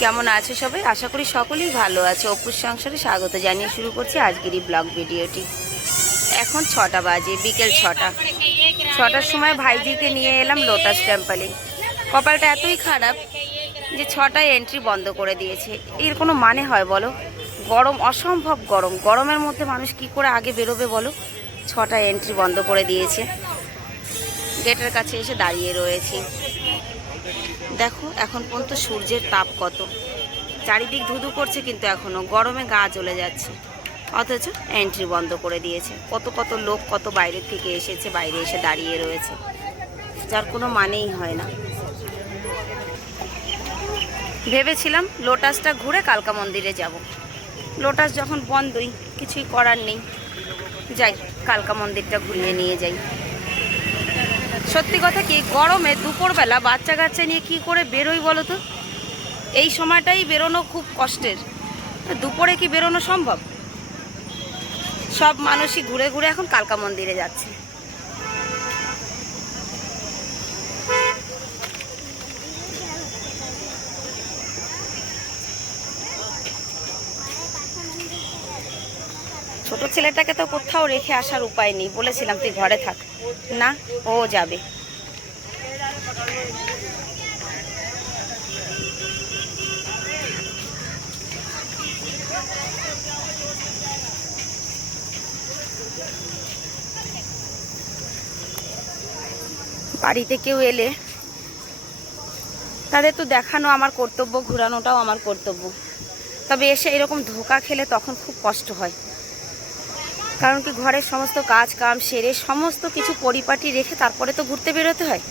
কেমন আছে সবাই? আশা করি সকলেই ভালো আছে। অপুর সংসারে স্বাগত জানিয়ে শুরু করছি আজকের এই ব্লগ ভিডিওটি। এখন ছটা বাজে, বিকেল ছটা। ছটার সময় ভাইজিকে নিয়ে এলাম লোটাস টেম্পলে। কপালটা এতই খারাপ যে ছটায় এন্ট্রি বন্ধ করে দিয়েছে। এর কোনো মানে হয় বলো? গরম, অসম্ভব গরম। গরমের মধ্যে মানুষ কি করে আগে বেরোবে বলো? ছটায় এন্ট্রি বন্ধ করে দিয়েছে। গেটের কাছে এসে দাঁড়িয়ে রয়েছি। দেখো, এখন পর্যন্ত সূর্যের তাপ কত। চারিদিক ধুধু করছে কিন্তু এখনও, গরমে গা জ্বলে যাচ্ছে। অথচ এন্ট্রি বন্ধ করে দিয়েছে। কত কত লোক কত বাইরে থেকে এসেছে, বাইরে এসে দাঁড়িয়ে রয়েছে। যার কোনো মানেই হয় না। ভেবেছিলাম লোটাসটা ঘুরে কালকা মন্দিরে যাব। লোটাস যখন বন্ধই, কিছুই করার নেই। যাই, কালকা মন্দিরটা ঘুরিয়ে নিয়ে যাই। সত্যি কথা কি, গরমে দুপুরবেলা বাচ্চা কাচ্চা নিয়ে কি করে বেরোই বলো তো? এই সময়টাই বেরোনো খুব কষ্টের। দুপুরে কি বেরোনো সম্ভব? সব মানুষই ঘুরে ঘুরে এখন কালকা মন্দিরে যাচ্ছে। ছোট ছেলেটাকে তো কোথাও রেখে আসার উপায় নেই। বলেছিলাম, তুই ঘরে থাক। না, ও যাবে। বাড়িতে কেউ এলে তাদের তো দেখানো আমার কর্তব্য, ঘোরানোটাও আমার কর্তব্য। তবে এসে এরকম ধোকা খেলে তখন খুব কষ্ট হয়। কারণ কি ঘরের সমস্ত কাজ, কাম সেরে সমস্ত কিছু পরিপাটি রেখে তারপরে তো ঘুরতে বেরোতে হয়?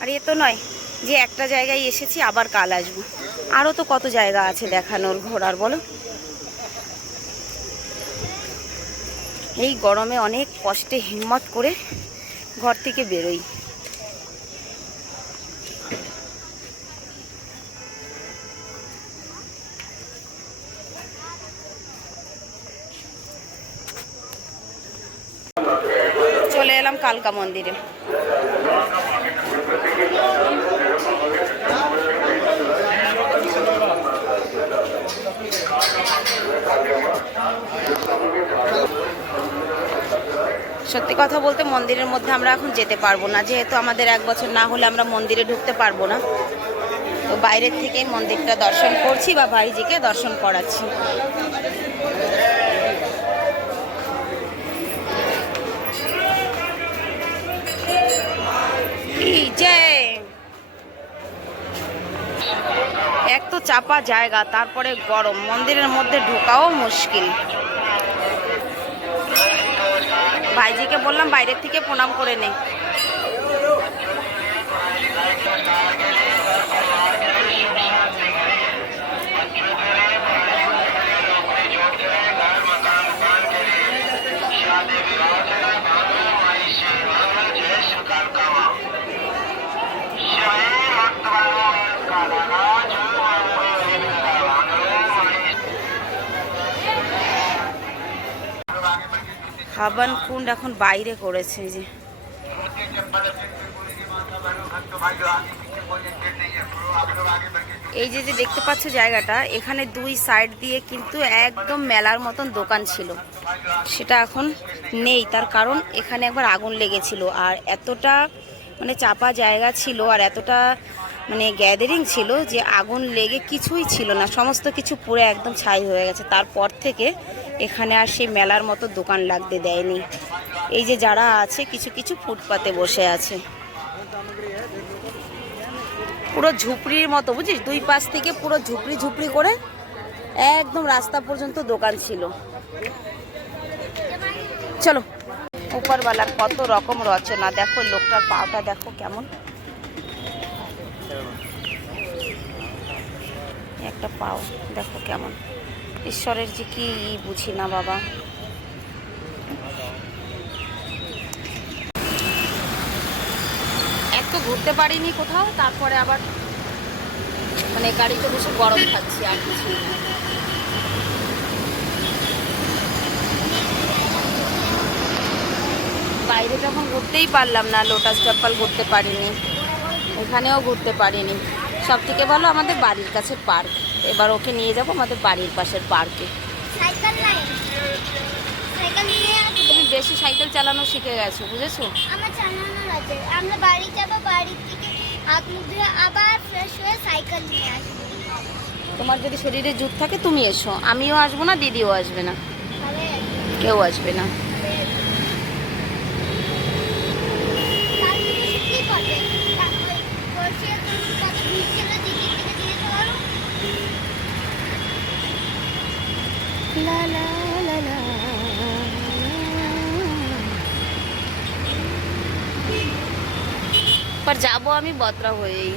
আর এ তো নয় যে একটা জায়গায় এসেছি, আবার কাল আসব। আরও তো কত জায়গা আছে দেখানোর ঘোরার বলো? এই গরমে অনেক কষ্টে হিম্মত করে ঘর থেকে বেরোই। কালকা মন্দিরে। সত্যি কথা বলতে মন্দিরের মধ্যে আমরা এখন যেতে পারব না। যেহেতু আমাদের এক বছর না হলে আমরা মন্দিরে ঢুকতে পারব না। তো বাইরের থেকেই মন্দিরটা দর্শন করছি বা ভাইজিকে দর্শন করাচ্ছি। এই যে এক তো চাপা জায়গা, তারপরে গরম। মন্দিরের মধ্যে ঢোকাও মুশকিল। ভাইজিকে বললাম বাইরের থেকে প্রণাম করে নে। হাবান কুণ্ড এখন বাইরে করেছে যে। এই যে যে দেখতে পাচ্ছ জায়গাটা, এখানে দুই সাইড দিয়ে কিন্তু একদম মেলার মতন দোকান ছিল। সেটা এখন নেই, তার কারণ এখানে একবার আগুন লেগেছিল। আর এতটা মানে চাপা জায়গা ছিল আর এতটা মানে গ্যাদারিং ছিল যে আগুন লেগে কিছুই ছিল না। সমস্ত কিছু পুরো একদম ছাই হয়ে গেছে। তারপর থেকে এখানে আর সেই মেলার মতো দোকান লাগতে দেয়নি। এই যে যারা আছে, কিছু কিছু ফুটপাতে বসে আছে। পুরো ঝুপড়ির মতো, বুঝিস? দুই পাশ থেকে পুরো ঝুপড়ি ঝুপড়ি করে একদম রাস্তা পর্যন্ত দোকান ছিল। চলো, উপরওয়ালার কত রকম রচনা। দেখো, লোকটার পাটা দেখো কেমন। একটা পাও, দেখো কেমন। ঈশ্বরের যে কি বুঝি না, বাবা। এক তো ঘুরতে পারিনি কোথাও, তারপরে আবার মানে গাড়িতে বসে গরম খাচ্ছি, আর কিছু। বাইরে যখন ঘুরতেই পারলাম না লোটাস টেম্পল ঘুরতে পারিনি, এখানেও ঘুরতে পারিনি। সব থেকে ভালো আমাদের বাড়ির কাছে পার্ক। এবার ওকে নিয়ে যাব আমাদের বাড়ির পাশের পার্কে। সাইকেল নাই। সাইকেল নিয়ে আসব। তুমি বেশি সাইকেল চালানো শিখে গেছো বুঝেছ? আমার চালানোর আছে আমরা বাড়ি যাব বাড়ি থেকে হাত মুখ ধুয়ে আবার ফ্রেশ হয়ে সাইকেল নিয়ে আসব। তোমার যদি শরীরে জুত থাকে তুমি এসো। আমিও আসব না দিদিও আসবে না। কেউ আসবে না কালকে তো ছুটি পড়ে তারপরে পড়ছে তো কত ভিড় ছিল দিদির থেকে জিজ্ঞেস করো লা লা লা লা। पर যাব আমি বত্রা হয়েই।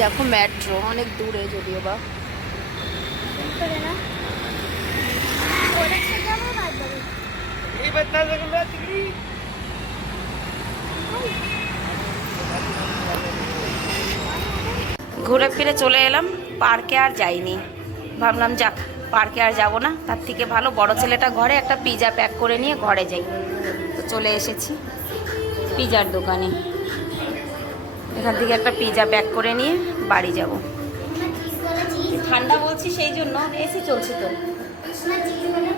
দেখো মেট্রো অনেক দূরে যদিও বা করে না ওরা যাব বাদ দেবো ঘুরে ফিরে চলে এলাম, পার্কে আর যাইনি। ভাবলাম, যাক, পার্কে আর যাব না। তার থেকে ভালো, বড় ছেলেটা ঘরে একটা পিজা প্যাক করে নিয়ে ঘরে যাই। তো চলে এসেছি পিজার দোকানে। এখান থেকে একটা পিজা প্যাক করে নিয়ে বাড়ি যাব। ঠান্ডা বলছি সেই জন্য এসি চলছে তো। বলে